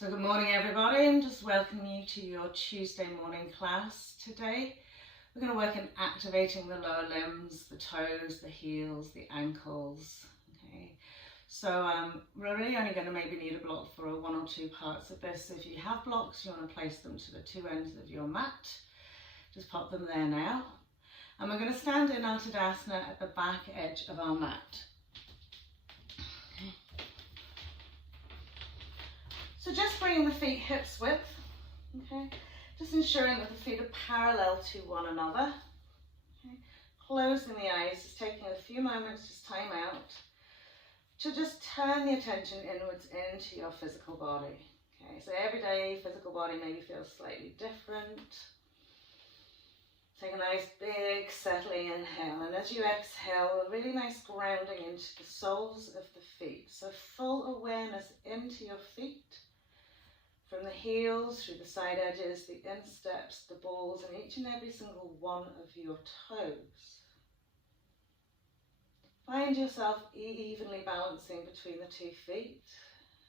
So good morning everybody, and just welcome you to your Tuesday morning class. Today we're going to work in activating the lower limbs, the toes, the heels, the ankles. Okay, so we're really only going to maybe need a block for one or two parts of this. So if you have blocks, you want to place them to the two ends of your mat. Just pop them there now. And we're going to stand in our Tadasana at the back edge of our mat. So just bringing the feet hips width, okay? Just ensuring that the feet are parallel to one another. Okay? Closing the eyes, just taking a few moments, just time out, to just turn the attention inwards into your physical body. Okay, so every day, physical body maybe feels slightly different. Take a nice big settling inhale, and as you exhale, a really nice grounding into the soles of the feet. So full awareness into your feet. From the heels, through the side edges, the insteps, the balls, and each and every single one of your toes. Find yourself evenly balancing between the two feet.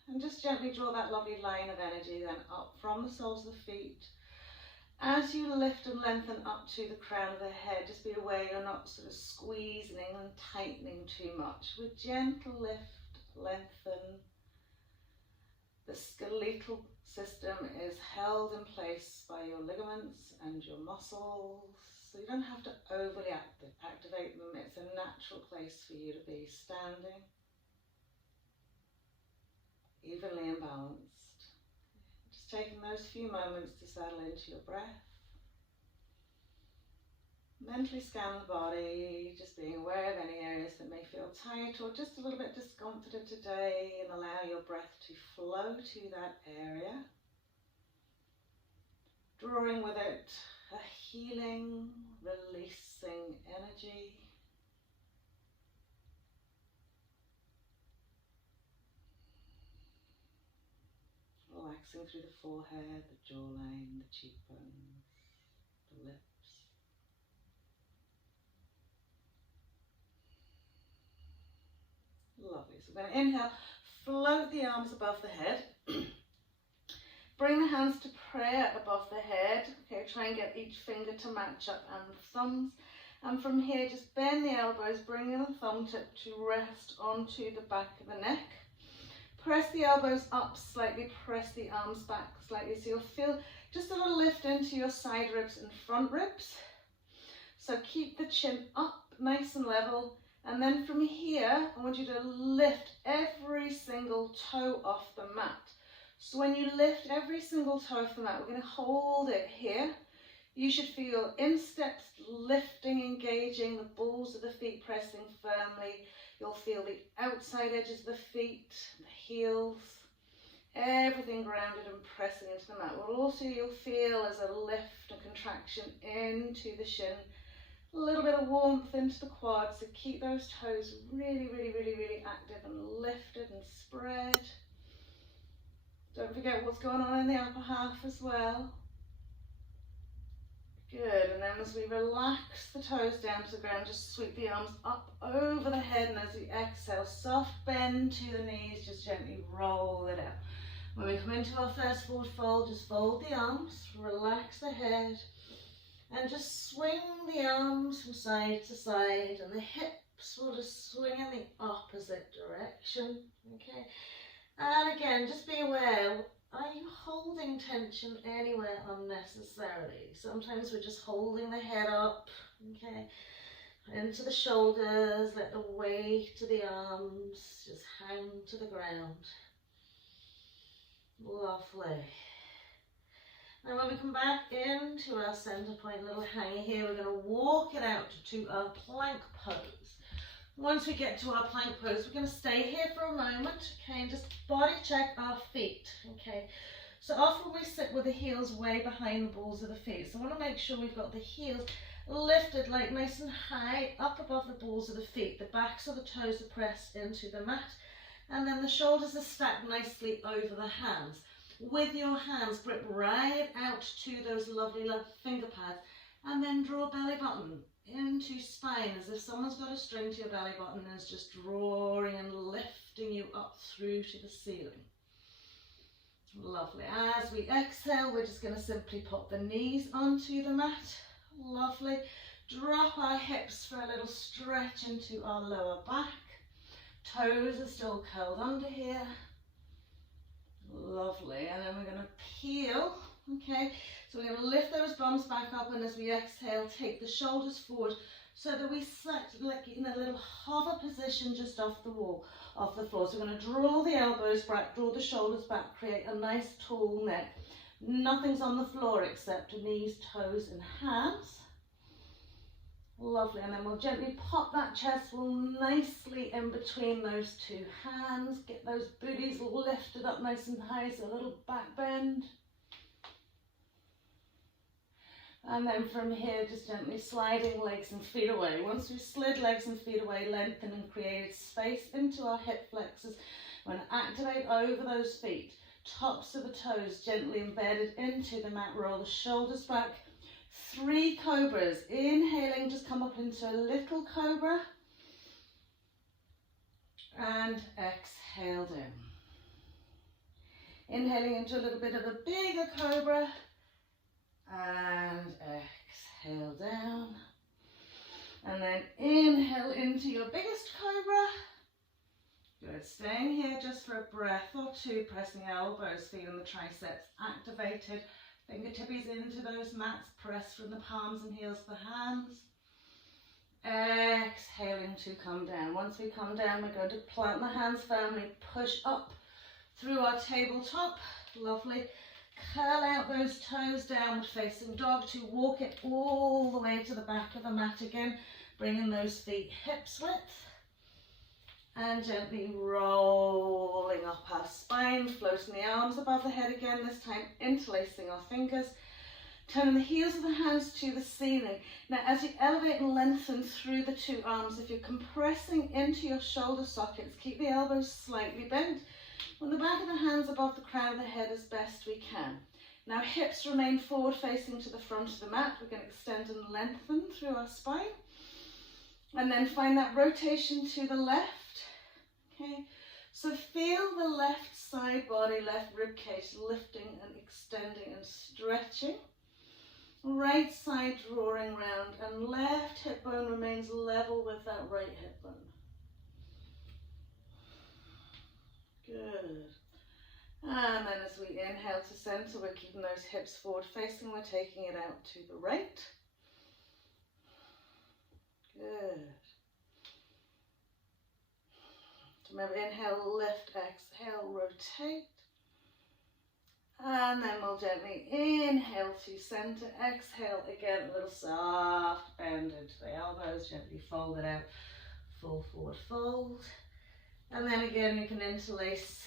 And just gently draw that lovely line of energy then up from the soles of the feet. As you lift and lengthen up to the crown of the head, just be aware you're not sort of squeezing and tightening too much. With gentle lift, lengthen. The skeletal system is held in place by your ligaments and your muscles, so you don't have to overly activate them. It's a natural place for you to be standing, evenly and balanced. Just taking those few moments to settle into your breath. Mentally scan the body, just being aware of any areas that may feel tight or just a little bit discomforted today, and allow your breath to flow to that area. Drawing with it a healing, releasing energy. Relaxing through the forehead, the jawline, the cheekbones, the lips. Lovely. So we're going to inhale, float the arms above the head. Bring the hands to prayer above the head. Okay, try and get each finger to match up and the thumbs. And from here, just bend the elbows, bring the thumb tip to rest onto the back of the neck. Press the elbows up slightly, press the arms back slightly, so you'll feel just a little lift into your side ribs and front ribs. So keep the chin up, nice and level. And then from here, I want you to lift every single toe off the mat. So when you lift every single toe off the mat, we're going to hold it here. You should feel insteps lifting, engaging, the balls of the feet pressing firmly. You'll feel the outside edges of the feet, the heels, everything grounded and pressing into the mat. What also you'll feel is a lift and contraction into the shin. A little bit of warmth into the quads, so keep those toes really, really, really, really active and lifted and spread. Don't forget what's going on in the upper half as well. Good, and then as we relax the toes down to the ground, just sweep the arms up over the head, and as you exhale, soft bend to the knees, just gently roll it out. When we come into our first forward fold, just fold the arms, relax the head, and just swing the arms from side to side, and the hips will just swing in the opposite direction, okay? And again, just be aware, are you holding tension anywhere unnecessarily? Sometimes we're just holding the head up, okay? Into the shoulders, let the weight of the arms just hang to the ground. Lovely. Now when we come back into our center point, little hanger here, we're going to walk it out to our plank pose. Once we get to our plank pose, we're going to stay here for a moment, okay, and just body check our feet, okay. So often we sit with the heels way behind the balls of the feet, so I want to make sure we've got the heels lifted like nice and high up above the balls of the feet. The backs of the toes are pressed into the mat, and then the shoulders are stacked nicely over the hands. With your hands, grip right out to those lovely finger pads, and then draw belly button into spine as if someone's got a string to your belly button and is just drawing and lifting you up through to the ceiling. Lovely. As we exhale, we're just going to simply pop the knees onto the mat. Lovely. Drop our hips for a little stretch into our lower back. Toes are still curled under here. Lovely. And then we're going to peel. Okay, so we're going to lift those bums back up, and as we exhale, take the shoulders forward so that we sit like in a little hover position just off the wall, off the floor. So we're going to draw the elbows back, draw the shoulders back, create a nice tall neck. Nothing's on the floor except knees, toes and hands. Lovely. And then we'll gently pop that chest wall nicely in between those two hands. Get those booties lifted up nice and high, so a little back bend. And then from here, just gently sliding legs and feet away. Once we've slid legs and feet away, lengthen and create space into our hip flexors. We're going to activate over those feet. Tops of the toes gently embedded into the mat. Roll the shoulders back. 3 cobras. Inhaling, just come up into a little cobra. And exhale down. Inhaling into a little bit of a bigger cobra. And exhale down. And then inhale into your biggest cobra. Good. Staying here just for a breath or two, pressing elbows, feeling the triceps activated. Fingertips into those mats, press from the palms and heels of the hands. Exhaling to come down. Once we come down, we're going to plant the hands firmly, push up through our tabletop. Lovely. Curl out those toes, downward facing dog, to walk it all the way to the back of the mat again, bringing those feet hips width. And gently rolling up our spine, floating the arms above the head again, this time interlacing our fingers, turning the heels of the hands to the ceiling. Now as you elevate and lengthen through the two arms, if you're compressing into your shoulder sockets, keep the elbows slightly bent, with the back of the hands above the crown of the head as best we can. Now hips remain forward facing to the front of the mat. We're going to extend and lengthen through our spine. And then find that rotation to the left. Okay, so feel the left side body, left rib cage lifting and extending and stretching. Right side drawing round, and left hip bone remains level with that right hip bone. Good. And then as we inhale to center, we're keeping those hips forward facing. We're taking it out to the right. Good. Remember, inhale, lift, exhale, rotate. And then we'll gently inhale to center, exhale again, a little soft bend into the elbows, gently fold it out, full forward fold. And then again, you can interlace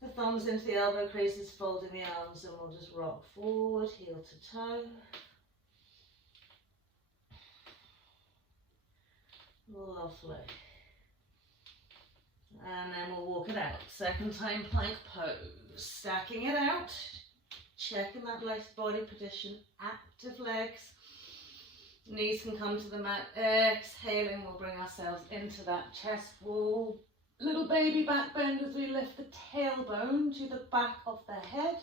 the thumbs into the elbow creases, folding the arms, and we'll just rock forward, heel to toe. Lovely. And then we'll walk it out. Second time plank pose. Stacking it out. Checking that nice body position. Active legs. Knees can come to the mat. Exhaling, we'll bring ourselves into that chest wall. Little baby back bend as we lift the tailbone to the back of the head.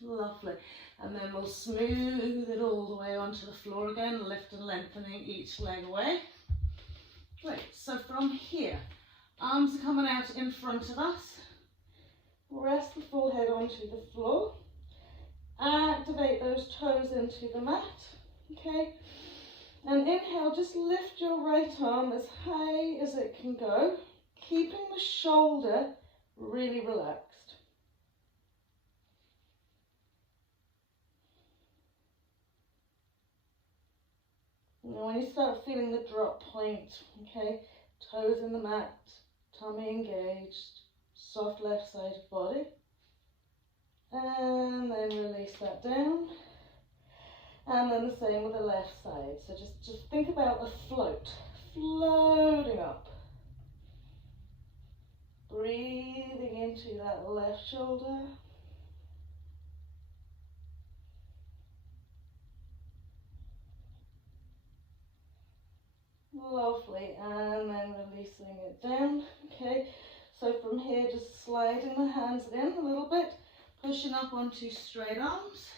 Lovely. And then we'll smooth it all the way onto the floor again, lift and lengthening each leg away. Great, so from here, arms are coming out in front of us. Rest the forehead onto the floor. Activate those toes into the mat, okay? And inhale, just lift your right arm as high as it can go, keeping the shoulder really relaxed. Now when you start feeling the drop point, okay, toes in the mat, tummy engaged, soft left side of body, and then release that down, and then the same with the left side. So just think about a float, floating up, breathing into that left shoulder. Lovely, and then releasing it down. Okay, So from here, just sliding the hands in a little bit, pushing up onto straight arms.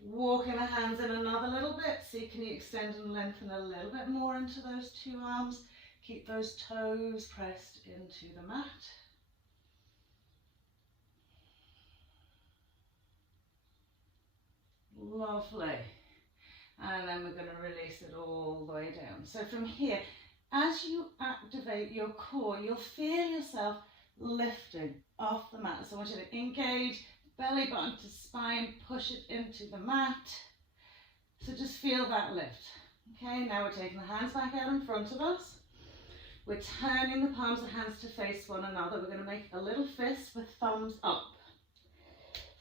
Walking the hands in another little bit. See, can you extend and lengthen a little bit more into those two arms? Keep those toes pressed into the mat. Lovely. And then we're going to release it all the way down. So from here, as you activate your core, you'll feel yourself lifting off the mat. So I want you to engage belly button to spine, push it into the mat. So just feel that lift. Okay, now we're taking the hands back out in front of us. We're turning the palms of the hands to face one another. We're going to make a little fist with thumbs up.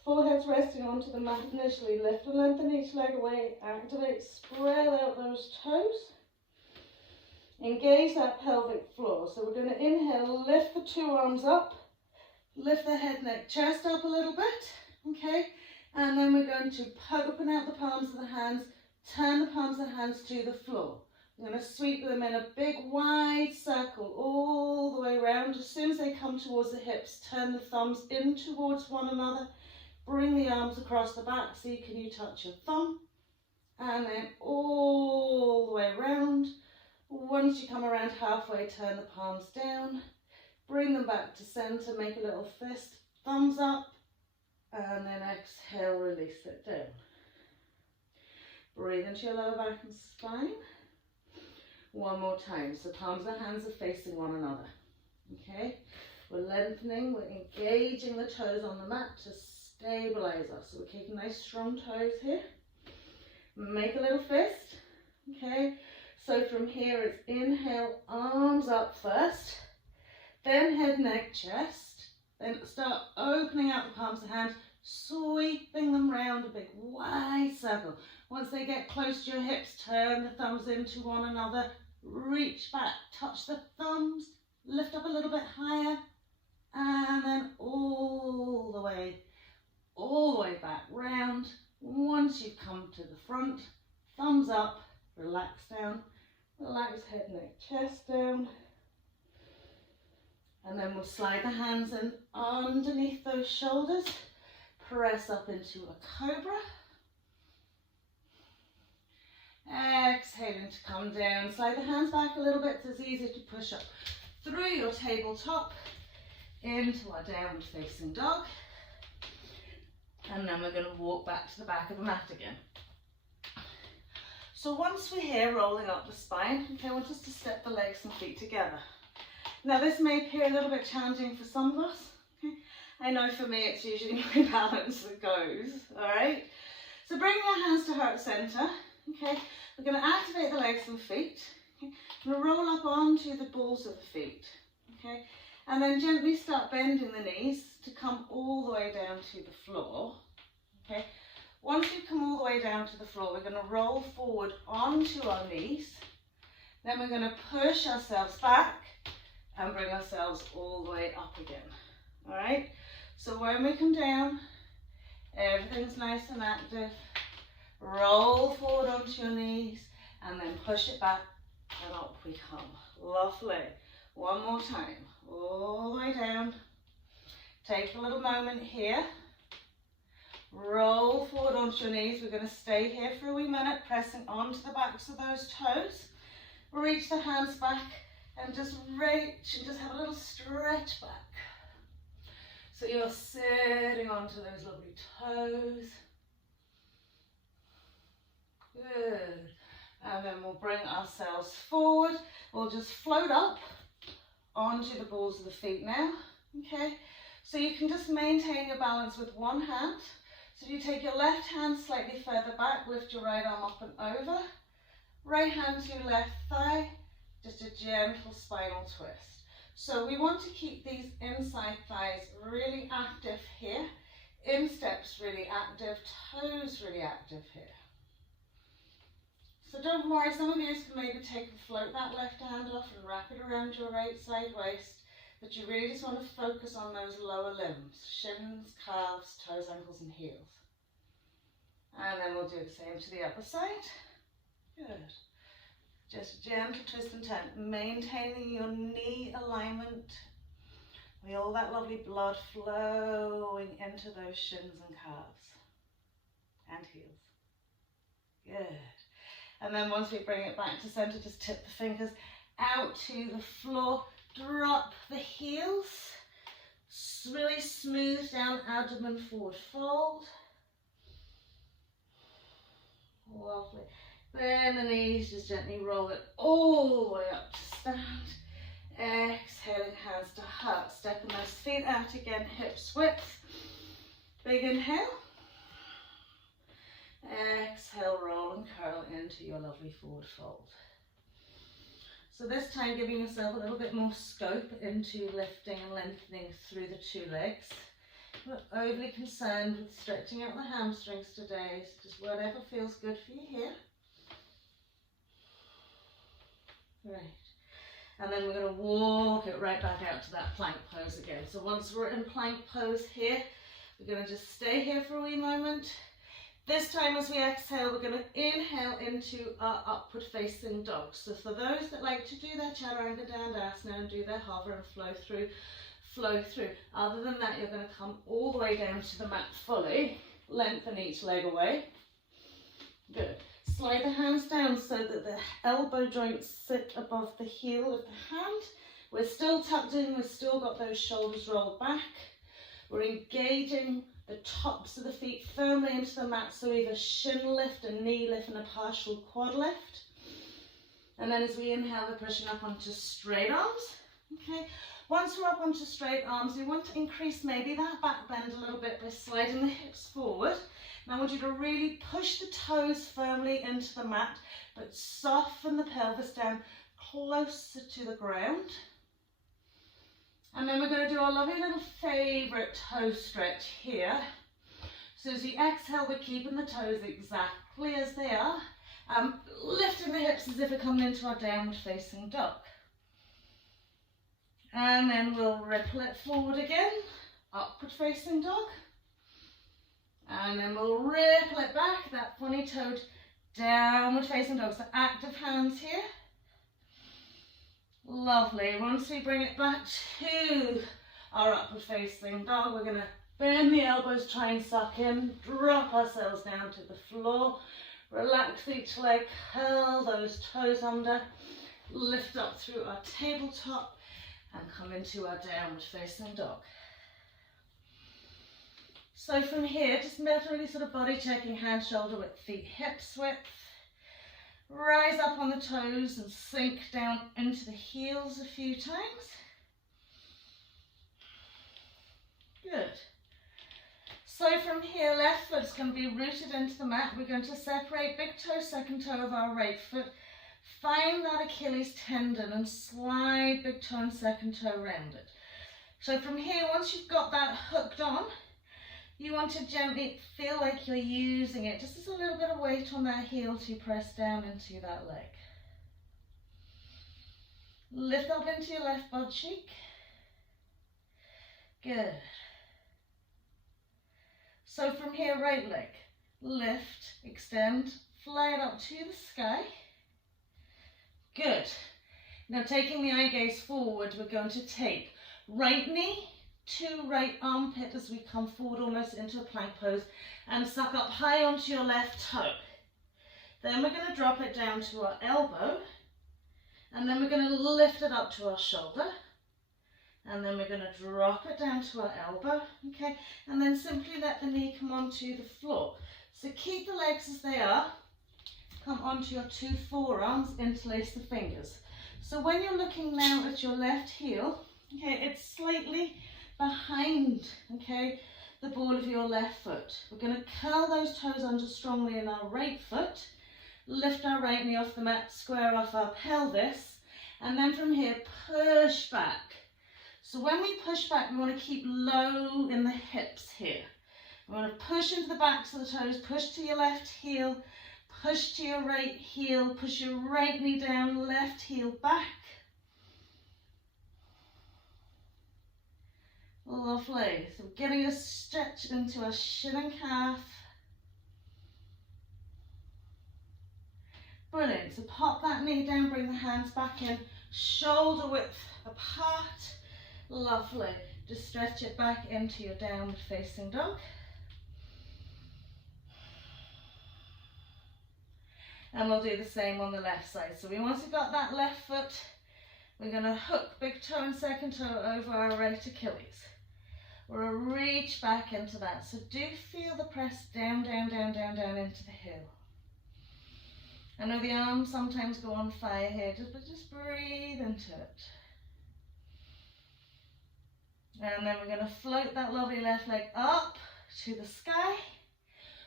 Forehead's resting onto the mat initially. Lift and lengthen each leg away. Activate, spread out those toes. Engage that pelvic floor. So we're going to inhale, lift the two arms up. Lift the head, neck, chest up a little bit, okay? And then we're going to open out the palms of the hands, turn the palms of the hands to the floor. We're going to sweep them in a big wide circle all the way around. As soon as they come towards the hips, turn the thumbs in towards one another. Bring the arms across the back. See, can you touch your thumb? And then all the way around. Once you come around halfway, turn the palms down. Bring them back to center, make a little fist, thumbs up, and then exhale, release it down. Breathe into your lower back and spine. One more time, so palms of the hands are facing one another. Okay, we're lengthening, we're engaging the toes on the mat to stabilize us. So we're keeping nice strong toes here. Make a little fist. Okay, so from here it's inhale, arms up first. Then head, neck, chest. Then start opening out the palms of the hands, sweeping them round a big wide circle. Once they get close to your hips, turn the thumbs into one another. Reach back, touch the thumbs, lift up a little bit higher, and then all the way back round. Once you've come to the front, thumbs up, relax down, relax head, neck, chest down. And then we'll slide the hands in underneath those shoulders, press up into a cobra. Exhaling to come down, slide the hands back a little bit so it's easier to push up through your tabletop into our downward facing dog. And then we're going to walk back to the back of the mat again. So once we're here rolling up the spine, okay, I want us to step the legs and feet together. Now this may appear a little bit challenging for some of us. Okay? I know for me it's usually my balance that goes, all right? So bring your hands to heart center, okay? We're going to activate the legs and feet. Okay? We're going to roll up onto the balls of the feet, okay? And then gently start bending the knees to come all the way down to the floor, okay? Once you come all the way down to the floor, we're going to roll forward onto our knees. Then we're going to push ourselves back and bring ourselves all the way up again. All right, so when we come down, everything's nice and active. Roll forward onto your knees and then push it back and up we come. Lovely. One more time, all the way down. Take a little moment here. Roll forward onto your knees. We're going to stay here for a wee minute, pressing onto the backs of those toes. Reach the hands back and just reach and just have a little stretch back. So you're sitting onto those lovely toes. Good. And then we'll bring ourselves forward. We'll just float up onto the balls of the feet now. Okay. So you can just maintain your balance with one hand. So you take your left hand slightly further back, lift your right arm up and over. Right hand to your left thigh. Just a gentle spinal twist. So we want to keep these inside thighs really active here, insteps really active, toes really active here. So don't worry, some of you can maybe float that left hand off and wrap it around your right side waist, but you really just want to focus on those lower limbs, shins, calves, toes, ankles and heels. And then we'll do the same to the other side. Good. Just gentle twist and turn, maintaining your knee alignment. with all that lovely blood flowing into those shins and calves and heels. Good. And then once we bring it back to center, just tip the fingers out to the floor, drop the heels, really smooth down abdomen, forward fold. Lovely. Bend the knees, just gently roll it all the way up to stand. Exhaling, hands to heart. Stepping those feet out again, hips width. Big inhale. Exhale, roll and curl into your lovely forward fold. So this time giving yourself a little bit more scope into lifting and lengthening through the two legs. Not overly concerned with stretching out the hamstrings today, it's just whatever feels good for you here. Great. And then we're going to walk it right back out to that plank pose again. So once we're in plank pose here, we're going to just stay here for a wee moment. This time as we exhale, we're going to inhale into our upward facing dog. So for those that like to do their chaturanga dandasana and do their hover and flow through. Other than that, you're going to come all the way down to the mat fully. Lengthen each leg away. Good. Slide the hands down so that the elbow joints sit above the heel of the hand. We're still tucked in, we've still got those shoulders rolled back. We're engaging the tops of the feet firmly into the mat, so either shin lift, a knee lift and a partial quad lift. And then as we inhale, we're pushing up onto straight arms. Okay. Once we're up onto straight arms, we want to increase maybe that back bend a little bit by sliding the hips forward. Now I want you to really push the toes firmly into the mat, but soften the pelvis down closer to the ground. And then we're going to do our lovely little favourite toe stretch here. So as we exhale, we're keeping the toes exactly as they are, lifting the hips as if we're coming into our downward facing dog. And then we'll ripple it forward again, upward facing dog. And then we'll ripple it back, that funny toed downward facing dog. So active hands here. Lovely. Once we bring it back to our upward facing dog, we're going to bend the elbows, try and suck in, drop ourselves down to the floor, relax each leg, curl those toes under, lift up through our tabletop and come into our downward facing dog. So from here, just really sort of body checking, hand, shoulder width, feet, hips width. Rise up on the toes and sink down into the heels a few times. Good. So from here, left foot's going to be rooted into the mat. We're going to separate big toe, second toe of our right foot. Find that Achilles tendon and slide big toe and second toe around it. So from here, once you've got that hooked on, you want to gently feel like you're using it, just as a little bit of weight on that heel to press down into that leg. Lift up into your left butt cheek. Good. So from here, right leg, lift, extend, fly it up to the sky. Good. Now taking the eye gaze forward, we're going to take right knee to right armpit as we come forward almost into a plank pose and suck up high onto your left toe. Then we're going to drop it down to our elbow and then we're going to lift it up to our shoulder and then we're going to drop it down to our elbow, okay, and then simply let the knee come onto the floor. So keep the legs as they are, come onto your two forearms, interlace the fingers. So when you're looking now at your left heel, okay, it's slightly behind, okay, the ball of your left foot. We're going to curl those toes under strongly in our right foot, lift our right knee off the mat, square off our pelvis, and then from here, push back. So when we push back, we want to keep low in the hips here. We want to push into the backs of the toes, push to your left heel, push to your right heel, push your right knee down, left heel back. Lovely. So we're getting a stretch into our shin and calf. Brilliant. So pop that knee down, bring the hands back in, shoulder width apart. Lovely. Just stretch it back into your downward facing dog. And we'll do the same on the left side. So once we've got that left foot, we're going to hook big toe and second toe over our right Achilles. We'll reach back into that. So do feel the press down, down, down, down, down into the heel. I know the arms sometimes go on fire here, but just breathe into it. And then we're going to float that lovely left leg up to the sky.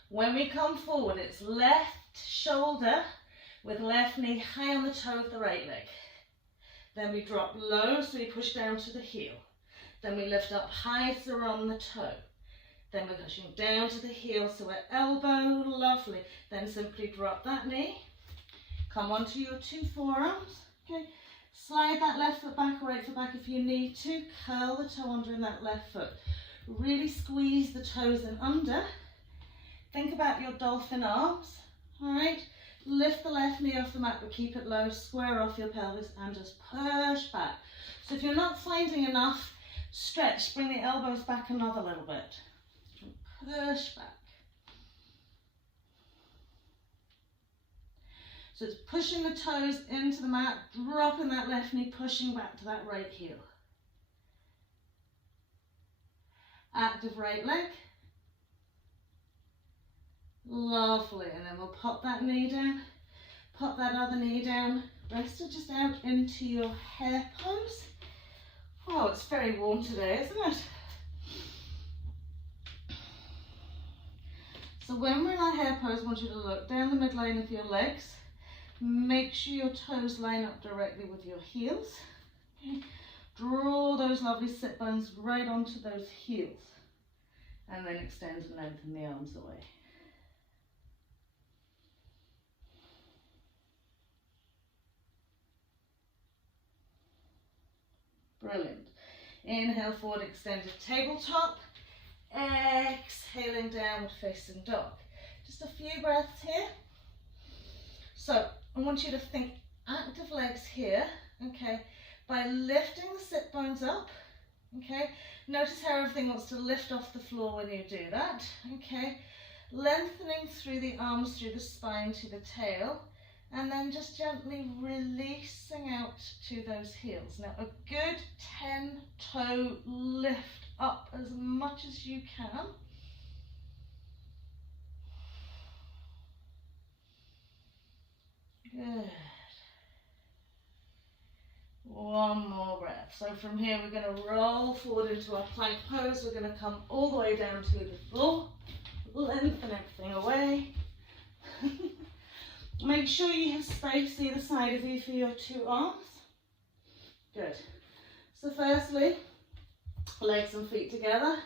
When we come forward, it's left shoulder with left knee high on the toe of the right leg. Then we drop low, so we push down to the heel. Then we lift up high, so we're on the toe. Then we're pushing down to the heel, so we're elbow, lovely. Then simply drop that knee. Come onto your two forearms, okay. Slide that left foot back or right foot back if you need to. Curl the toe under in that left foot. Really squeeze the toes in under. Think about your dolphin arms, all right? Lift the left knee off the mat, but keep it low. Square off your pelvis and just push back. So if you're not finding enough stretch, bring the elbows back another little bit. Push back. So it's pushing the toes into the mat, dropping that left knee, pushing back to that right heel. Active right leg. Lovely, and then we'll pop that knee down, pop that other knee down, rest it just out into your hare pose. Oh, it's very warm today, isn't it? So when we're in our hare pose, I want you to look down the midline of your legs. Make sure your toes line up directly with your heels. Okay. Draw those lovely sit bones right onto those heels. And then extend and lengthen the arms away. Brilliant. Inhale, forward extended tabletop. Exhaling, downward facing dog. Just a few breaths here. So I want you to think active legs here, okay, by lifting the sit bones up, okay. Notice how everything wants to lift off the floor when you do that, okay. Lengthening through the arms, through the spine to the tail. And then just gently releasing out to those heels. Now a good 10-toe lift up as much as you can. Good. One more breath. So from here we're going to roll forward into our plank pose. We're going to come all the way down to the floor. Lengthen everything away. Make sure you have space either side of you for your two arms. Good. So firstly, legs and feet together.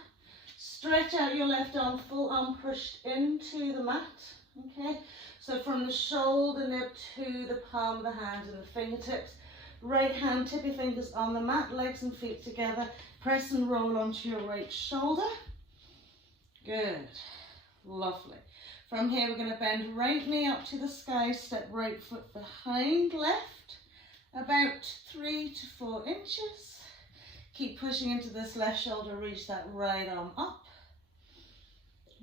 Stretch out your left arm, full arm pushed into the mat. Okay. So from the shoulder nib to the palm of the hand and the fingertips. Right hand, tip your fingers on the mat, legs and feet together. Press and roll onto your right shoulder. Good. Lovely. From here, we're going to bend right knee up to the sky, step right foot behind left, about 3 to 4 inches. Keep pushing into this left shoulder, reach that right arm up.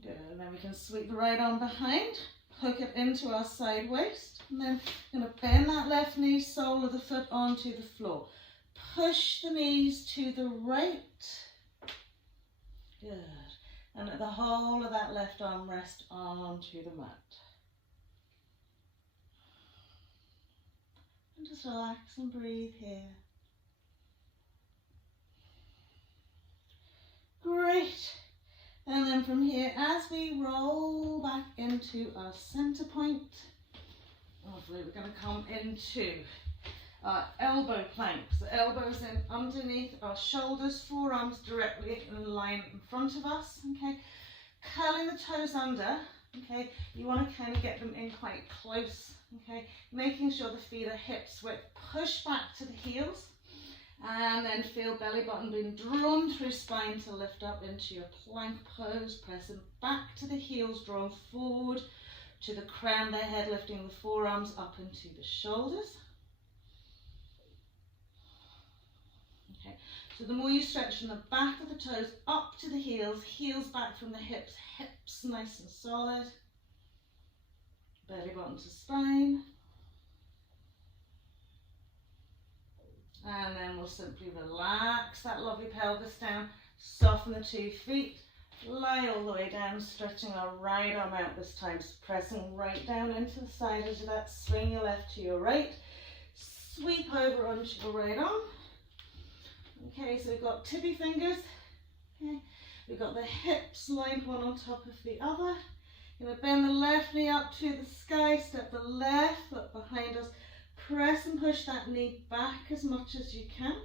Good, and then we can sweep the right arm behind, hook it into our side waist, and then we're going to bend that left knee, sole of the foot onto the floor. Push the knees to the right. Good. And let the whole of that left arm rest onto the mat. And just relax and breathe here. Great. And then from here, as we roll back into our center point, lovely, we're going to come into our elbow planks. The elbows in underneath our shoulders, forearms directly in line in front of us, okay. Curling the toes under, okay. You want to kind of get them in quite close, okay. Making sure the feet are hips width. Push back to the heels, and then feel belly button being drawn through spine to lift up into your plank pose. Pressing back to the heels, drawn forward to the crown of the head, lifting the forearms up into the shoulders. So the more you stretch from the back of the toes up to the heels, heels back from the hips, hips nice and solid. Belly button to spine. And then we'll simply relax that lovely pelvis down, soften the 2 feet, lie all the way down, stretching our right arm out this time, so pressing right down into the side edge of that, swing your left to your right, sweep over onto your right arm. Okay, so we've got tippy fingers, okay, we've got the hips lined one on top of the other. You're going to bend the left knee up to the sky, step the left foot behind us, press and push that knee back as much as you can,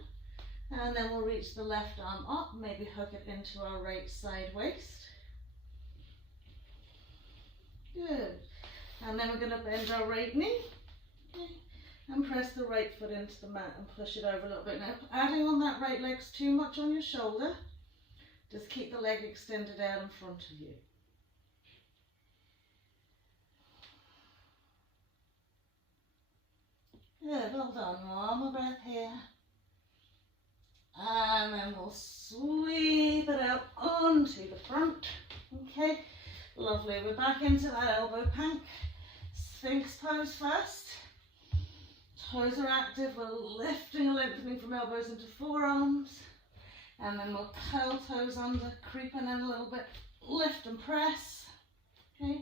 and then we'll reach the left arm up, maybe hook it into our right side waist. Good. And then we're going to bend our right knee, okay, and press the right foot into the mat and push it over a little bit. Now, adding on that right leg's too much on your shoulder, just keep the leg extended out in front of you. Good, well done. One more breath here. And then we'll sweep it out onto the front. Okay, lovely. We're back into that elbow plank. Sphinx pose first. Toes are active. We're lifting and lengthening from elbows into forearms. And then we'll curl toes under, creeping in a little bit. Lift and press. Okay.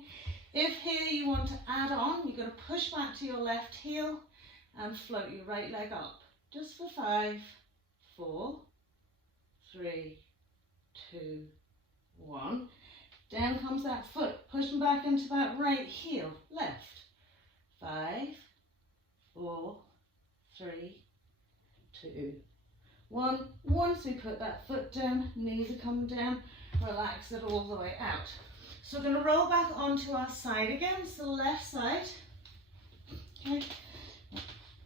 If here you want to add on, you're going to push back to your left heel and float your right leg up. Just for 5, 4, 3, 2, 1. Down comes that foot, pushing back into that right heel, left. 5, 4, 3, 2, 1. Once we put that foot down, knees are coming down, relax it all the way out. So we're going to roll back onto our side again, so the left side. Okay.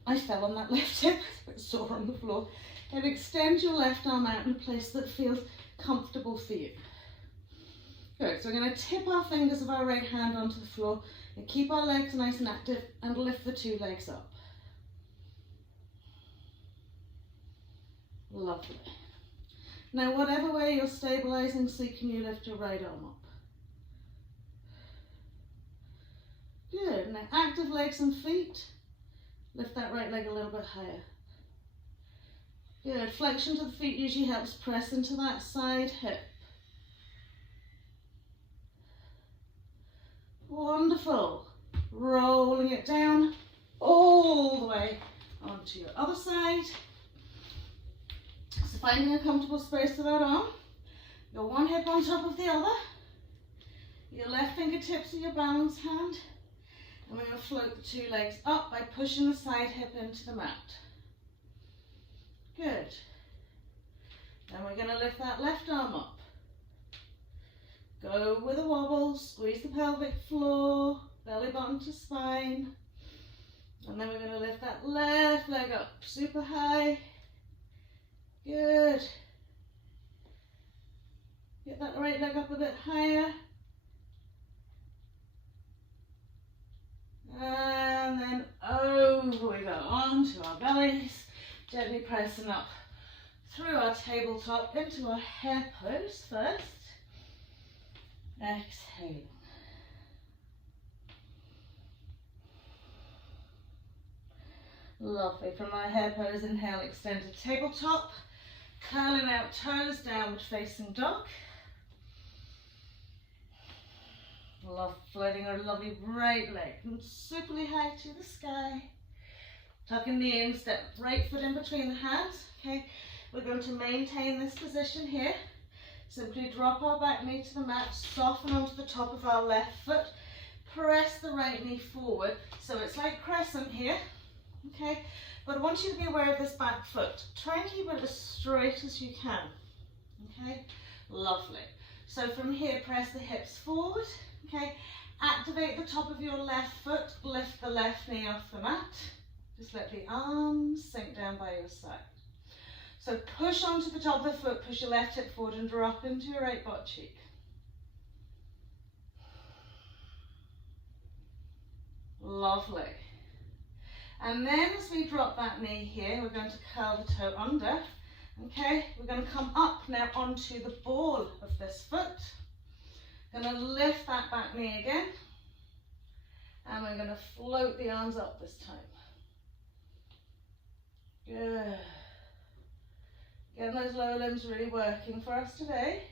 I fell on that left hip, it's a bit sore on the floor. And extend your left arm out in a place that feels comfortable for you. Good, so we're going to tip our fingers of our right hand onto the floor and keep our legs nice and active and lift the 2 legs up. Lovely. Now whatever way you're stabilizing, see can you lift your right arm up. Good, now active legs and feet. Lift that right leg a little bit higher. Good, flexion to the feet usually helps press into that side hip. Wonderful. Rolling it down all the way onto your other side. So finding a comfortable space for that arm. Your one hip on top of the other. Your left fingertips are your balance hand. And we're going to float the 2 legs up by pushing the side hip into the mat. Good. Then we're going to lift that left arm up. Go with a wobble, squeeze the pelvic floor, belly button to spine. And then we're going to lift that left leg up super high. Good. Get that right leg up a bit higher. And then over we go, onto our bellies, gently pressing up through our tabletop into our hare pose first. Exhaling. Lovely. From our hare pose, inhale, extended tabletop, curling out toes, downward facing dog. Love floating our lovely right leg and superly high to the sky. Tucking the in, step right foot in between the hands. Okay, we're going to maintain this position here. Simply drop our back knee to the mat, soften onto the top of our left foot, press the right knee forward. So it's like crescent here, okay? But I want you to be aware of this back foot. Try and keep it as straight as you can, okay? Lovely. So from here, press the hips forward. Okay, activate the top of your left foot, lift the left knee off the mat. Just let the arms sink down by your side. So push onto the top of the foot, push your left hip forward and drop into your right butt cheek. Lovely. And then as we drop that knee here, we're going to curl the toe under Okay, we're going to come up now onto the ball of this foot. Going to lift that back knee again. And we're going to float the arms up this time. Good. Getting those lower limbs really working for us today.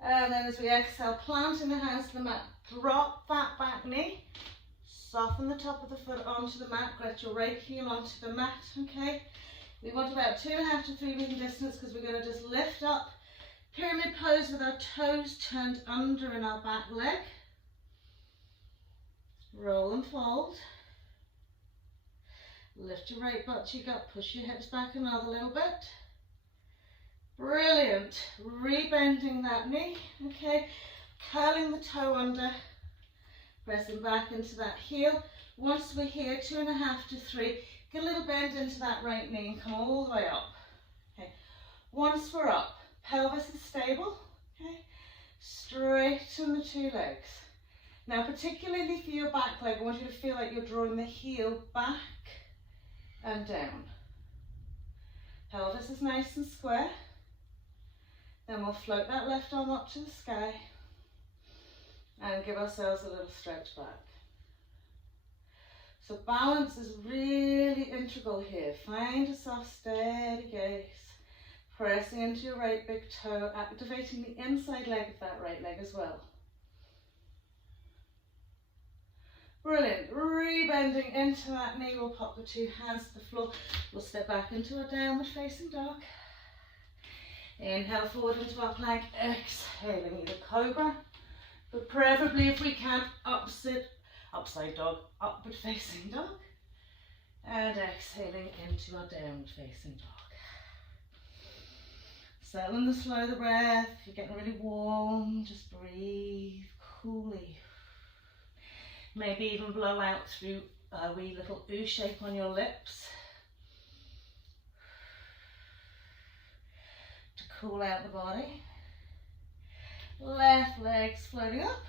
And then as we exhale, planting the hands to the mat, drop that back knee. Soften the top of the foot onto the mat. Get your right heel onto the mat, okay? We want about 2.5 to 3 meter distance because we're going to just lift up. Pyramid pose with our toes turned under in our back leg. Roll and fold. Lift your right butt cheek up, push your hips back another little bit. Brilliant. Rebending that knee, okay? Curling the toe under, pressing back into that heel. Once we're here, 2.5 to 3, get a little bend into that right knee and come all the way up. Okay. Once we're up, pelvis is stable, okay? Straighten the two legs. Now, particularly for your back leg, I want you to feel like you're drawing the heel back and down. Pelvis is nice and square. Then we'll float that left arm up to the sky and give ourselves a little stretch back. So balance is really integral here. Find a soft, steady gaze. Pressing into your right big toe, activating the inside leg of that right leg as well. Brilliant. Rebending into that knee. We'll pop the two hands to the floor. We'll step back into a downward facing dog. Inhale forward into our plank. Exhaling either cobra, but preferably if we can upside dog, upward facing dog. And exhaling into our downward facing dog. Settling the slow the breath. If you're getting really warm, just breathe coolly. Maybe even blow out through a wee little U shape on your lips to cool out the body. Left leg's floating up.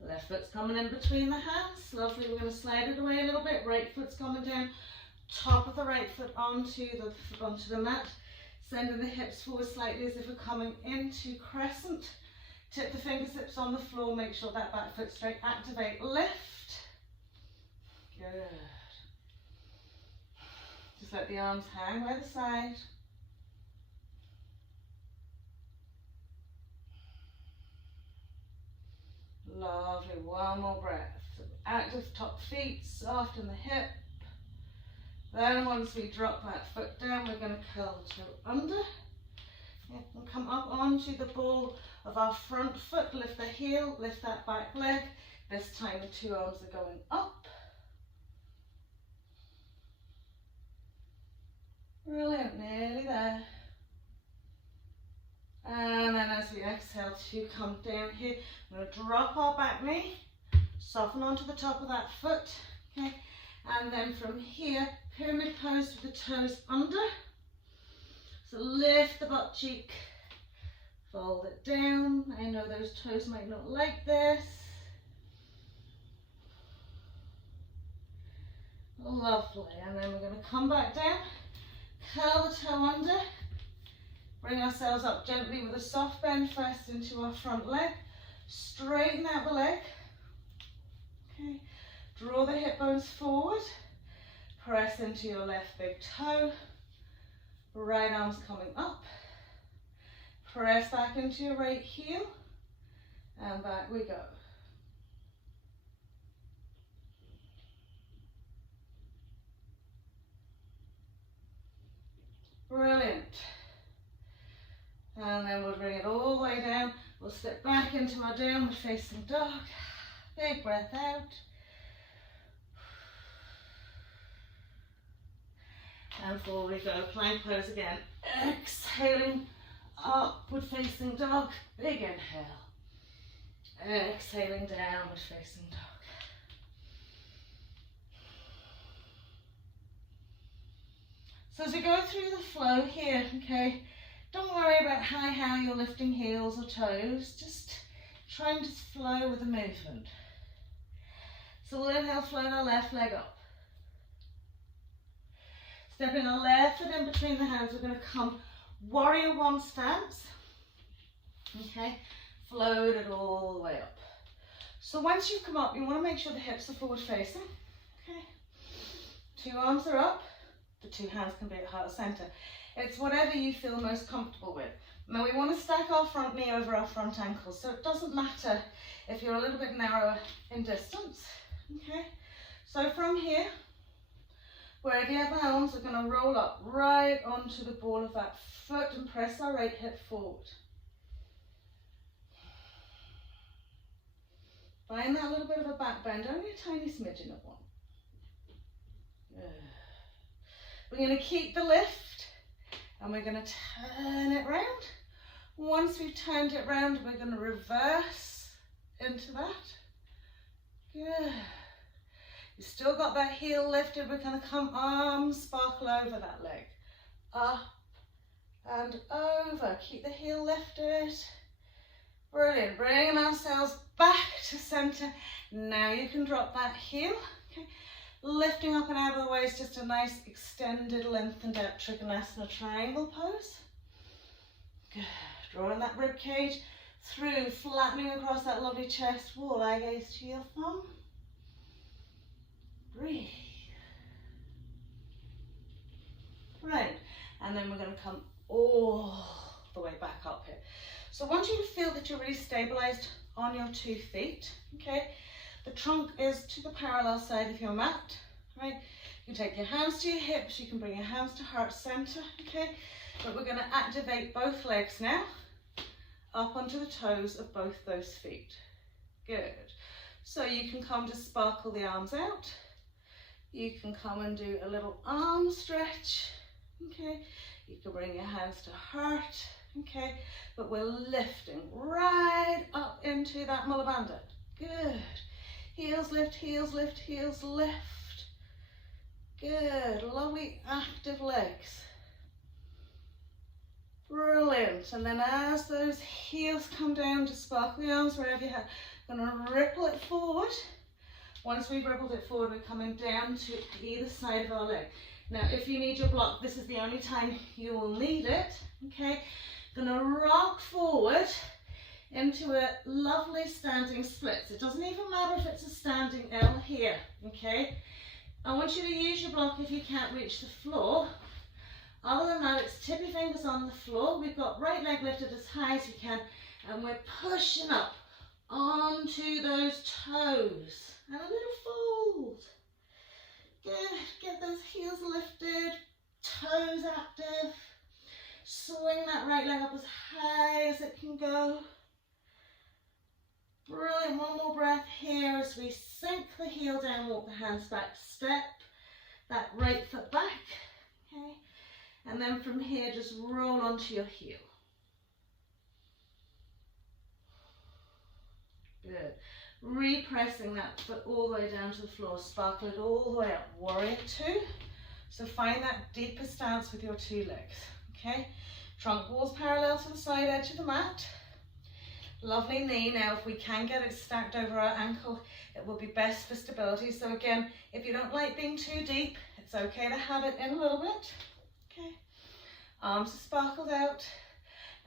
Left foot's coming in between the hands. Lovely, we're going to slide it away a little bit. Right foot's coming down, top of the right foot onto the mat. Sending the hips forward slightly as if we're coming into crescent. Tip the fingertips on the floor, make sure that back foot's straight. Activate, lift. Good. Just let the arms hang by the side. Lovely, one more breath. So active top feet, soften the hip. Then once we drop that foot down, we're going to curl the toe under. And come up onto the ball of our front foot. Lift the heel, lift that back leg. This time the two arms are going up. Brilliant, nearly there. And then as we exhale to come down here, we're going to drop our back knee, soften onto the top of that foot, okay? And then from here, pyramid pose with the toes under. So lift the butt cheek, fold it down. I know those toes might not like this. Lovely, and then we're going to come back down, curl the toe under, bring ourselves up gently with a soft bend first into our front leg, straighten out the leg, okay. Draw the hip bones forward, press into your left big toe, right arm's coming up, press back into your right heel, and back we go. Brilliant. And then we'll bring it all the way down. We'll step back into our downward facing dog. Big breath out. And forward we go, plank pose again. Exhaling, upward facing dog. Big inhale. Exhaling, downward facing dog. So as we go through the flow here, okay, don't worry about how you're lifting heels or toes. Just try and just flow with the movement. So we'll inhale, float our left leg up. Stepping a left foot in between the hands, we're going to come warrior one stance. Okay, float it all the way up. So once you've come up, you want to make sure the hips are forward facing. Okay, 2 arms are up, the 2 hands can be at heart center. It's whatever you feel most comfortable with. Now we want to stack our front knee over our front ankle, so it doesn't matter if you're a little bit narrower in distance. Okay, so from here, wherever you have the arms, we're going to roll up right onto the ball of that foot and press our right hip forward. Find that little bit of a back bend, only a tiny smidgen of one. We're going to keep the lift and we're going to turn it round. Once we've turned it round, we're going to reverse into that. Good. You've still got that heel lifted. We're going to come arms sparkle over that leg. Up and over. Keep the heel lifted. Brilliant. Bringing ourselves back to center. Now you can drop that heel. Okay. Lifting up and out of the waist, just a nice extended, lengthened out Trikonasana triangle pose. Good. Drawing that rib cage through, flattening across that lovely chest wall. Eye gaze to your thumb. Breathe. Right, and then we're going to come all the way back up here. So I want you to feel that you're really stabilized on your 2 feet. Okay, the trunk is to the parallel side of your mat. Right, you can take your hands to your hips, you can bring your hands to heart center. Okay, but we're going to activate both legs now, up onto the toes of both those feet. Good. So you can come to sparkle the arms out. You can come and do a little arm stretch. Okay, you can bring your hands to heart. Okay, but we're lifting right up into that Mula Bandha. Good. Heels lift, heels lift, heels lift. Good. Lovely active legs. Brilliant. And then as those heels come down, to sparkle the arms wherever you have. Going to ripple it forward. Once we've rippled it forward, we're coming down to either side of our leg. Now, if you need your block, this is the only time you will need it. Okay, going to rock forward into a lovely standing split. So it doesn't even matter if it's a standing L here. Okay, I want you to use your block if you can't reach the floor. Other than that, it's tippy fingers on the floor. We've got right leg lifted as high as you can, and we're pushing up onto those toes. And a little fold. Good. Get those heels lifted, toes active. Swing that right leg up as high as it can go. Brilliant. One more breath here as we sink the heel down, walk the hands back, step that right foot back. Okay. And then from here, just roll onto your heel. Good. Repressing that foot all the way down to the floor. Sparkle it all the way up. Warrior 2. So find that deeper stance with your 2 legs. Okay. Trunk walls parallel to the side edge of the mat. Lovely knee. Now if we can get it stacked over our ankle, it will be best for stability. So again, if you don't like being too deep, it's okay to have it in a little bit. Okay. Arms are sparkled out.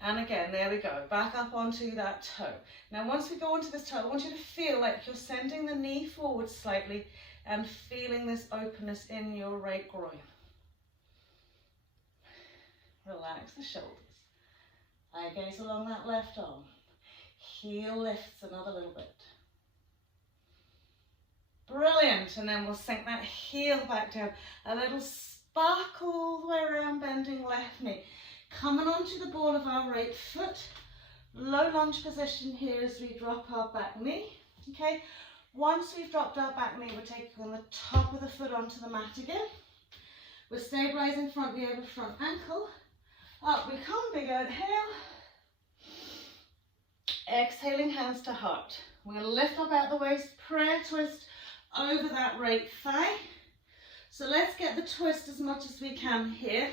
And again, there we go, back up onto that toe. Now once we go onto this toe, I want you to feel like you're sending the knee forward slightly and feeling this openness in your right groin. Relax the shoulders. Eye gaze along that left arm. Heel lifts another little bit. Brilliant, and then we'll sink that heel back down. A little sparkle all the way around, bending left knee. Coming onto the ball of our right foot, low lunge position here as we drop our back knee. Okay, once we've dropped our back knee, we're taking the top of the foot onto the mat again. We're stabilizing front knee over front ankle. Up we come, big inhale. Exhaling, hands to heart. We're going to lift up out the waist, prayer twist over that right thigh. So let's get the twist as much as we can here.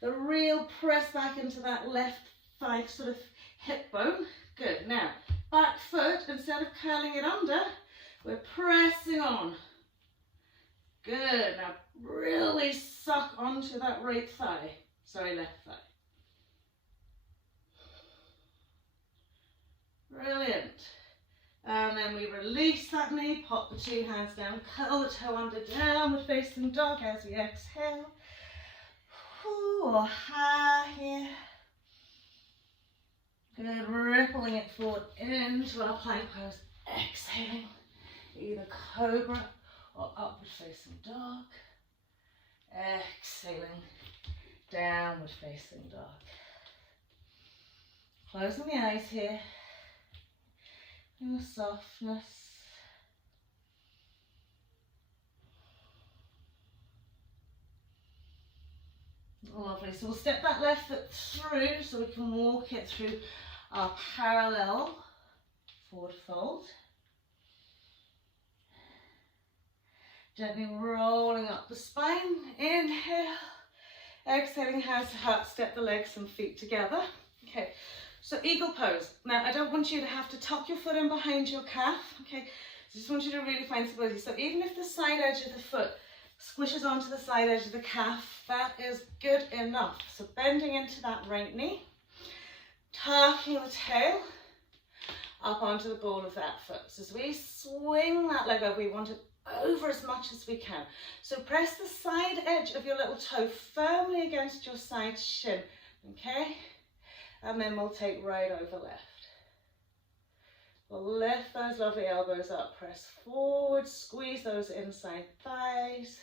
The real press back into that left thigh sort of hip bone. Good. Now, back foot, instead of curling it under, we're pressing on. Good. Now, Really suck onto that right thigh. Sorry, left thigh. Brilliant. And then we release that knee, pop the two hands down, curl the toe under, downward facing dog as we exhale. Or high here. Good, rippling it forward into our plank pose. Exhaling, either cobra or upward facing dog. Exhaling, downward facing dog. Closing the eyes here. And the softness. Lovely. So we'll step that left foot through so we can walk it through our parallel forward fold. Gently rolling up the spine. Inhale. Exhaling, hands to heart. Step the legs and feet together. Okay. So eagle pose. Now I don't want you to have to tuck your foot in behind your calf. Okay. So just want you to really find stability. So even if the side edge of the foot squishes onto the side edge of the calf, that is good enough. So bending into that right knee, tucking the tail up onto the ball of that foot. So as we swing that leg over, we want it over as much as we can. So press the side edge of your little toe firmly against your side shin, okay? And then we'll take right over left. We'll lift those lovely elbows up, press forward, squeeze those inside thighs.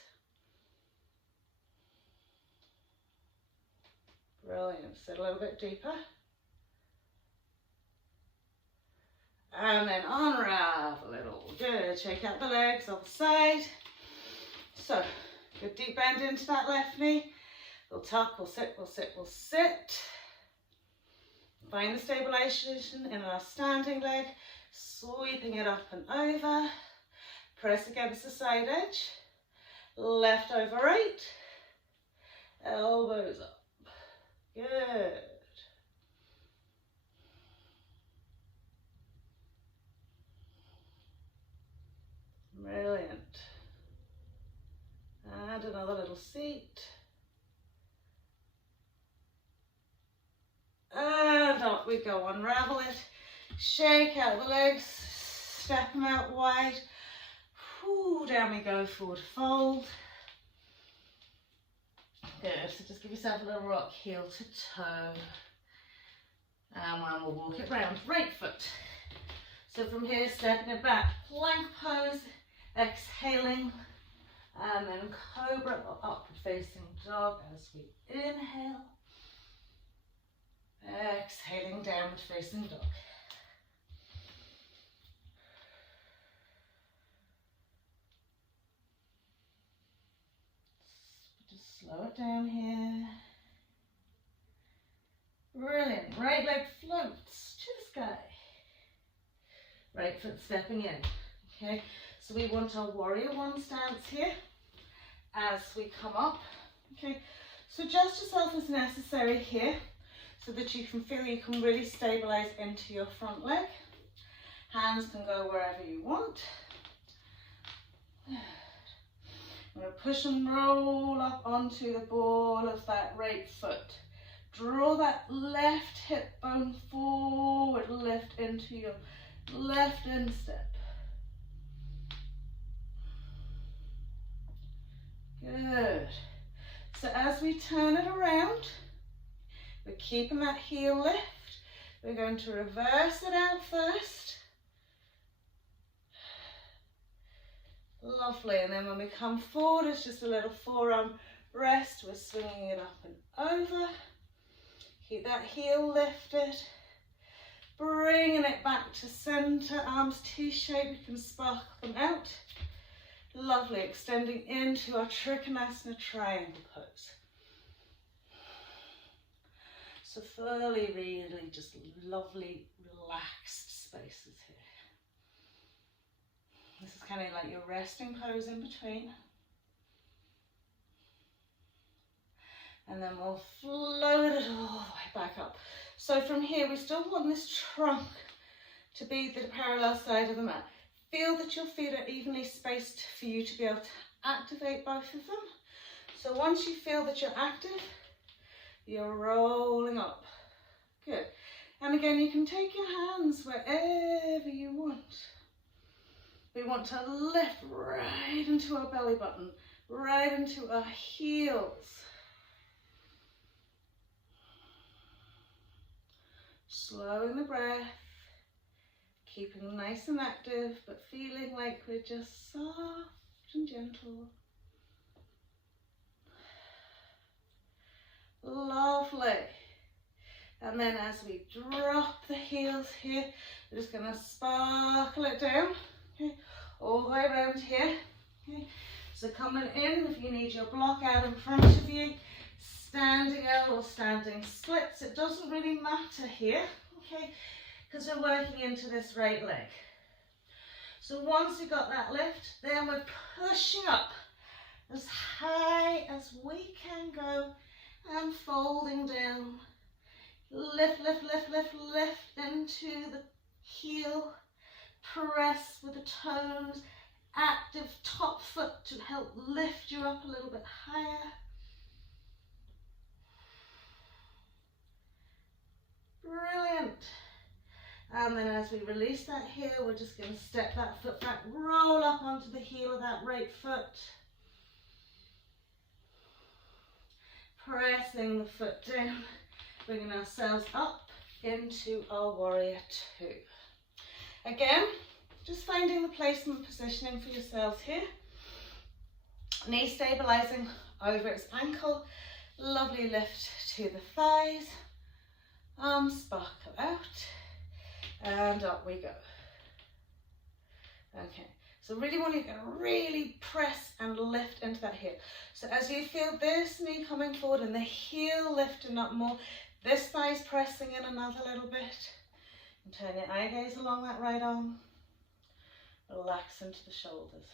Brilliant. Sit a little bit deeper. And then unravel it all. Good. Shake out the legs, other side. So, good deep bend into that left knee. We'll tuck, we'll sit, we'll sit, we'll sit. Find the stabilization in our standing leg. Sweeping it up and over. Press against the side edge. Left over right. Elbows up. Good. Brilliant. And another little seat. And up we go. Unravel it. Shake out the legs. Step them out wide. Whew, down we go. Forward fold. Good. So just give yourself a little rock, heel to toe. And one will walk it round. Right foot. So from here, stepping it back. Plank pose. Exhaling. And then cobra or upward facing dog as we inhale. Exhaling, downward facing dog. Just slow it down here. Brilliant. Right leg floats to the sky. Right foot stepping in. Okay, so we want our warrior one stance here as we come up. Okay, so adjust yourself as necessary here, so that you can feel you can really stabilize into your front leg. Hands can go wherever you want. I'm going to push and roll up onto the ball of that right foot. Draw that left hip bone forward, lift into your left instep. Good. So as we turn it around, we're keeping that heel lift. We're going to reverse it out first. Lovely. And then when we come forward, it's just a little forearm rest. We're swinging it up and over. Keep that heel lifted. Bringing it back to center. Arms T-shape. We can sparkle them out. Lovely. Extending into our Trikonasana triangle pose. So fairly, really just lovely, relaxed spaces here. This is kind of like your resting pose in between. And then we'll float it all the way back up. So from here, we still want this trunk to be the parallel side of the mat. Feel that your feet are evenly spaced for you to be able to activate both of them. So once you feel that you're active, you're rolling up. Good. And again, you can take your hands wherever you want. We want to lift right into our belly button, right into our heels. Slowing the breath, keeping nice and active, but feeling like we're just soft and gentle. Lovely. And then as we drop the heels here, we're just going to sparkle it down, okay, all the way around here. Okay. So coming in, if you need your block out in front of you, standing out or standing splits, it doesn't really matter here, okay, because we're working into this right leg. So once we've got that lift, then we're pushing up as high as we can go and folding down. Lift, lift, lift, lift, lift into the heel. Press with the toes. Active top foot to help lift you up a little bit higher. Brilliant. And then as we release that heel, we're just going to step that foot back, roll up onto the heel of that right foot. Pressing the foot down, bringing ourselves up into our warrior two. Again, just finding the placement positioning for yourselves here. Knee stabilizing over its ankle. Lovely lift to the thighs. Arms sparkle out. And up we go. Okay, so really want you to really press and lift into that heel. So as you feel this knee coming forward and the heel lifting up more, this thigh's pressing in another little bit. And turn your eye gaze along that right arm. Relax into the shoulders.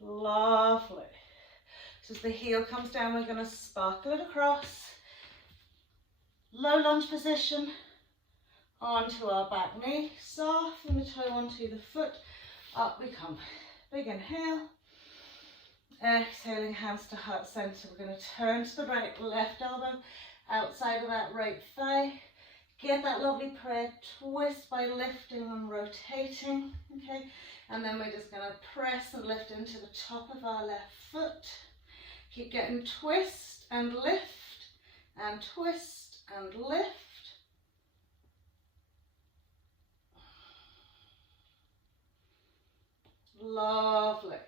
Lovely. So as the heel comes down, we're going to sparkle it across. Low lunge position onto our back knee. Soften the toe onto the foot. Up we come. Big inhale. Exhaling, hands to heart center. We're going to turn to the right, left elbow outside of that right thigh. Get that lovely prayer twist by lifting and rotating. Okay, and then we're just going to press and lift into the top of our left foot. Keep getting twist and lift and twist and lift. Lovely.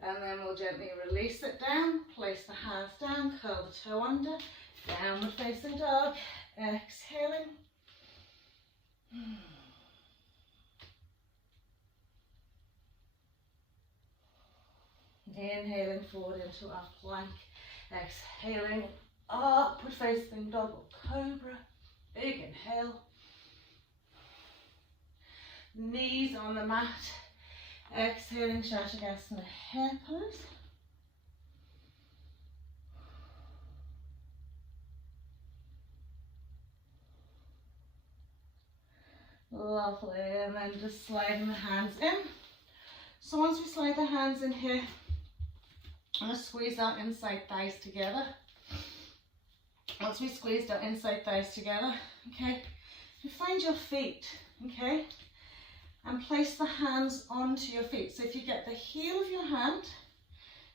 And then we'll gently release it down, place the hands down, curl the toe under, downward facing dog, exhaling. Inhaling forward into our plank, exhaling, upward facing dog or cobra, big inhale. Knees on the mat. Exhaling, Shattakasana, hair pose. Lovely, and then just sliding the hands in. So once we slide the hands in here, I'm going to squeeze our inside thighs together. Once we squeezed our inside thighs together, okay, you find your feet, okay, and place the hands onto your feet. So if you get the heel of your hand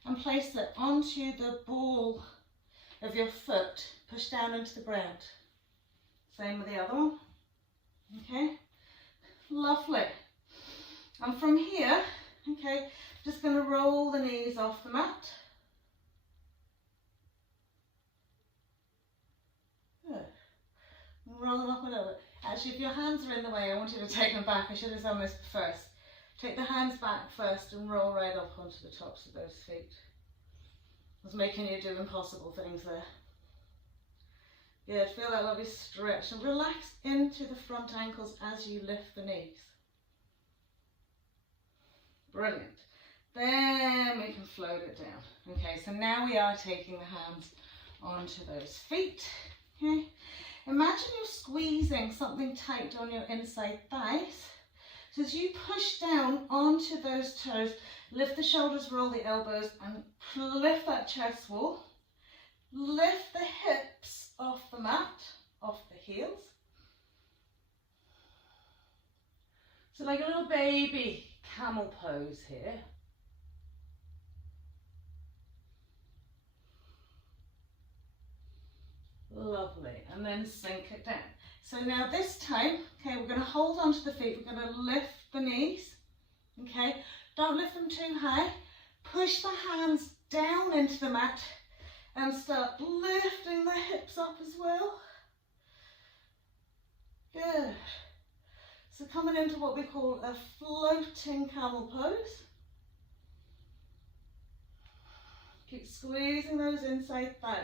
and place it onto the ball of your foot, push down into the ground. Same with the other one. Okay, lovely. And from here, okay, just going to roll the knees off the mat. Good. Roll them up a little bit. Actually, if your hands are in the way, I want you to take them back. I should have done this first. Take the hands back first and roll right up onto the tops of those feet. I was making you do impossible things there. Good, feel that lovely stretch and relax into the front ankles as you lift the knees. Brilliant. Then we can float it down. Okay, so now we are taking the hands onto those feet. Okay, imagine you're squeezing something tight on your inside thighs. So as you push down onto those toes, lift the shoulders, roll the elbows, and lift that chest wall. Lift the hips off the mat, off the heels. So like a little baby camel pose here. Lovely, and then sink it down. So now this time, okay, we're going to hold onto the feet, we're going to lift the knees, okay, don't lift them too high, push the hands down into the mat and start lifting the hips up as well. Good. So coming into what we call a floating camel pose. Keep squeezing those inside thighs.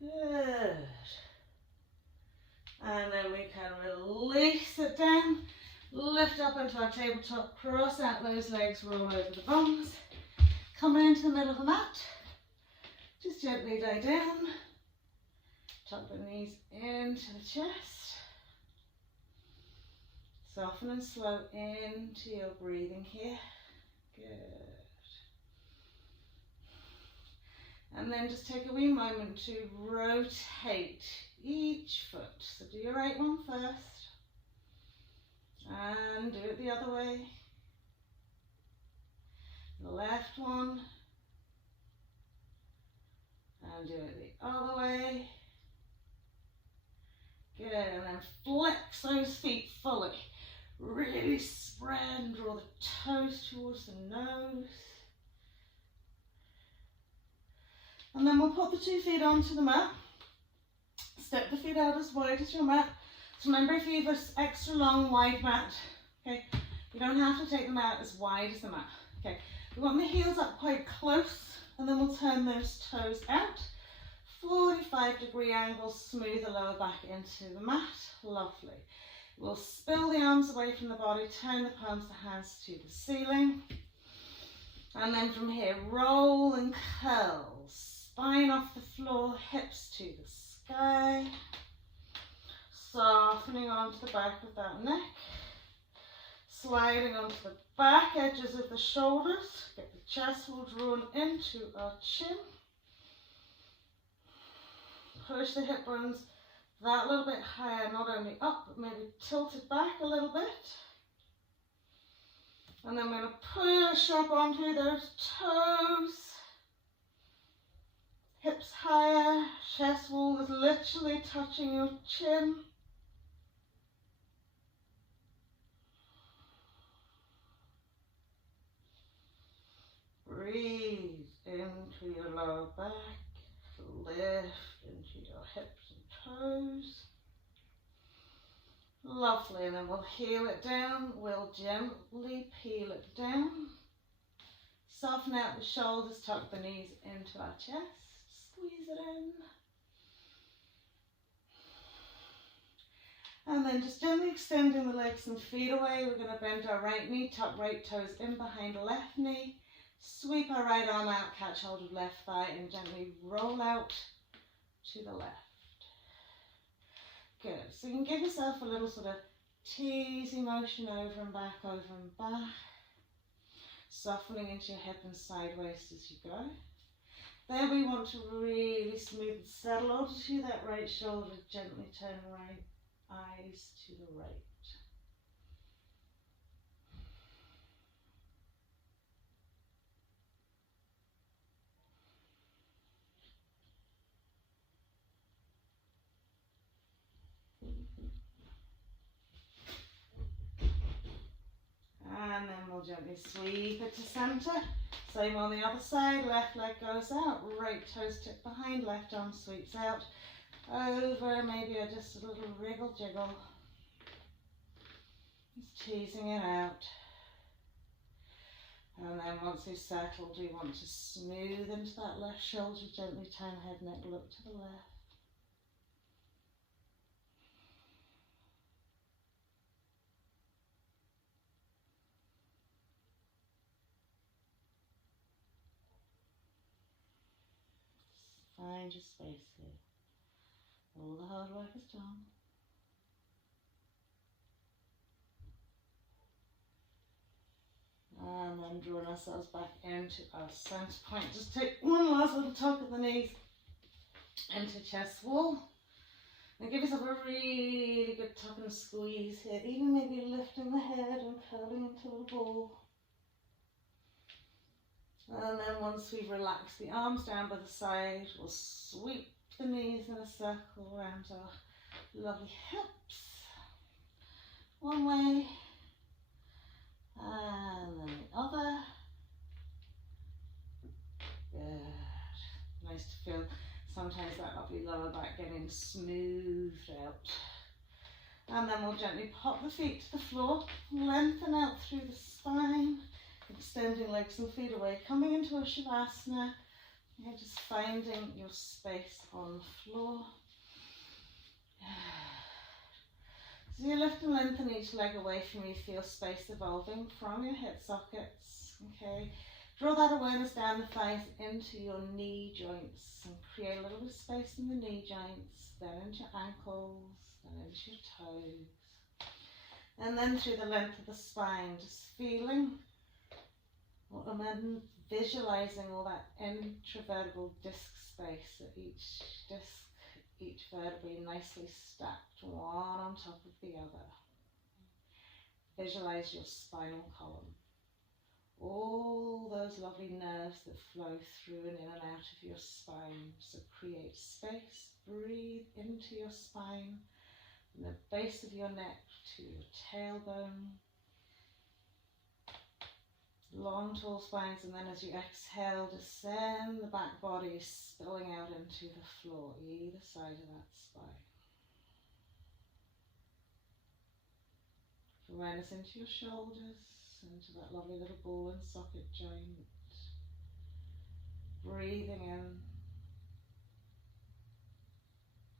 Good. And then we can release it down, lift up into our tabletop, cross out those legs, roll over the bums. Coming into the middle of the mat, just gently lie down, tuck the knees into the chest. Soften and slow into your breathing here. Good. And then just take a wee moment to rotate each foot. So do your right one first. And do it the other way. The left one. And do it the other way. Good. And then flex those feet fully. Really spread and draw the toes towards the nose. And then we'll put the 2 feet onto the mat. Step the feet out as wide as your mat. So remember, if you have an extra long, wide mat, okay, you don't have to take them out as wide as the mat. Okay, we want the heels up quite close, and then we'll turn those toes out. 45-degree angle, smooth the lower back into the mat. Lovely. We'll spill the arms away from the body, turn the palms to hands to the ceiling. And then from here, roll and curls. Spine off the floor, hips to the sky. Softening onto the back of that neck. Sliding onto the back edges of the shoulders. Get the chest wall drawn into our chin. Push the hip bones that little bit higher, not only up, but maybe tilt it back a little bit. And then we're going to push up onto those toes. Hips higher, chest wall is literally touching your chin. Breathe into your lower back, lift into your hips and toes. Lovely, and then we'll heel it down, we'll gently peel it down. Soften out the shoulders, tuck the knees into our chest. Squeeze it in. And then just gently extending the legs and feet away. We're going to bend our right knee, tuck right toes in behind the left knee. Sweep our right arm out, catch hold of left thigh and gently roll out to the left. Good. So you can give yourself a little sort of teasy motion over and back, over and back. Softening into your hip and side waist as you go. There we want to really smooth, settle onto that right shoulder, gently turn right eyes to the right. And then we'll gently sweep it to centre. Same on the other side, left leg goes out, right toes tip behind, left arm sweeps out, over, maybe just a little wriggle jiggle. Just teasing it out. And then once we've settled, we want to smooth into that left shoulder, gently turn head, neck, look to the left. Find your space here. All the hard work is done. And then drawing ourselves back into our centre point. Just take one last little tug of the knees into chest wall. And give yourself a really good tug and squeeze here. Even maybe lifting the head and curling into a ball. And then once we've relaxed the arms down by the side, we'll sweep the knees in a circle around our lovely hips. One way. And then the other. Good. Nice to feel sometimes that lovely lower back getting smoothed out. And then we'll gently pop the feet to the floor, lengthen out through the spine, extending legs and feet away, coming into a Shavasana. You're just finding your space on the floor. So you lift and lengthen each leg away from you, feel space evolving from your hip sockets. Okay, draw that awareness down the thighs into your knee joints and create a little bit of space in the knee joints, then into your ankles, then into your toes. And then through the length of the spine, just feeling and then visualizing all that intravertebral disc space at each disc, each vertebrae nicely stacked one on top of the other. Visualize your spinal column. All those lovely nerves that flow through and in and out of your spine. So create space, breathe into your spine, from the base of your neck to your tailbone. Long, tall spines, and then as you exhale, descend the back body, spilling out into the floor, either side of that spine. Awareness into your shoulders, into that lovely little ball and socket joint. Breathing in.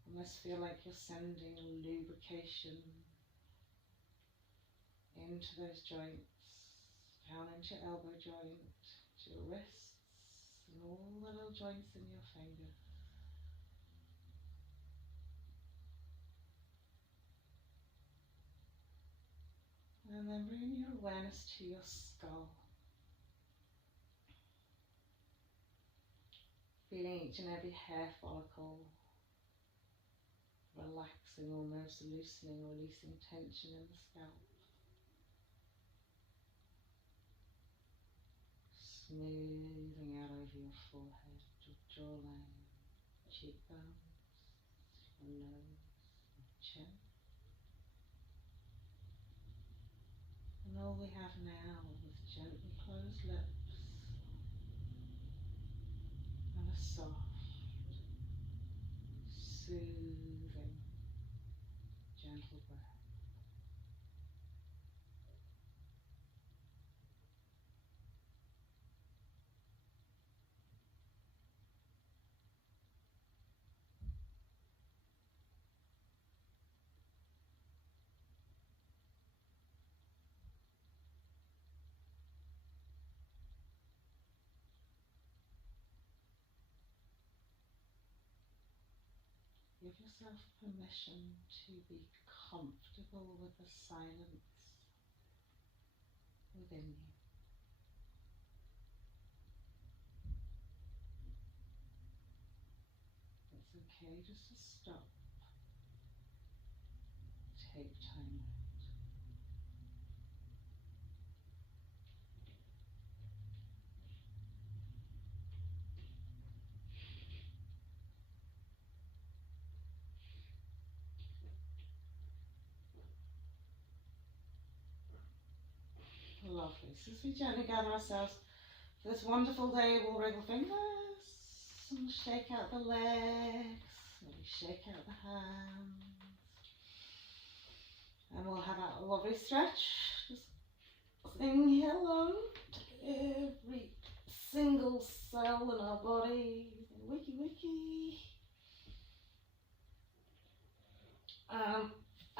Almost feel like you're sending lubrication into those joints. Down into your elbow joint, to your wrists, and all the little joints in your fingers. And then bring your awareness to your skull. Feeling each and every hair follicle relaxing, almost loosening, releasing tension in the scalp. Smoothing out over your forehead, your jawline, cheekbones, your nose, your chin. And all we have now is gently closed lips and a soft, soothing, gentle breath. Give yourself permission to be comfortable with the silence within you. It's okay just to stop, take time out. Lovely. So as we gently gather ourselves for this wonderful day, we'll wriggle fingers and shake out the legs, maybe shake out the hands. And we'll have a lovely stretch. Just saying hello to every single cell in our body. Wiki wiki.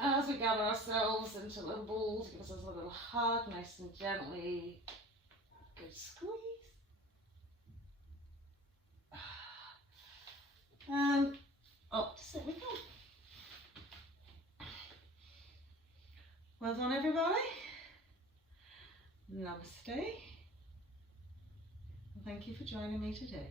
As we gather ourselves into little balls, give ourselves a little hug, nice and gently. Good squeeze. And up to sit we go. Well done, everybody. Namaste. And thank you for joining me today.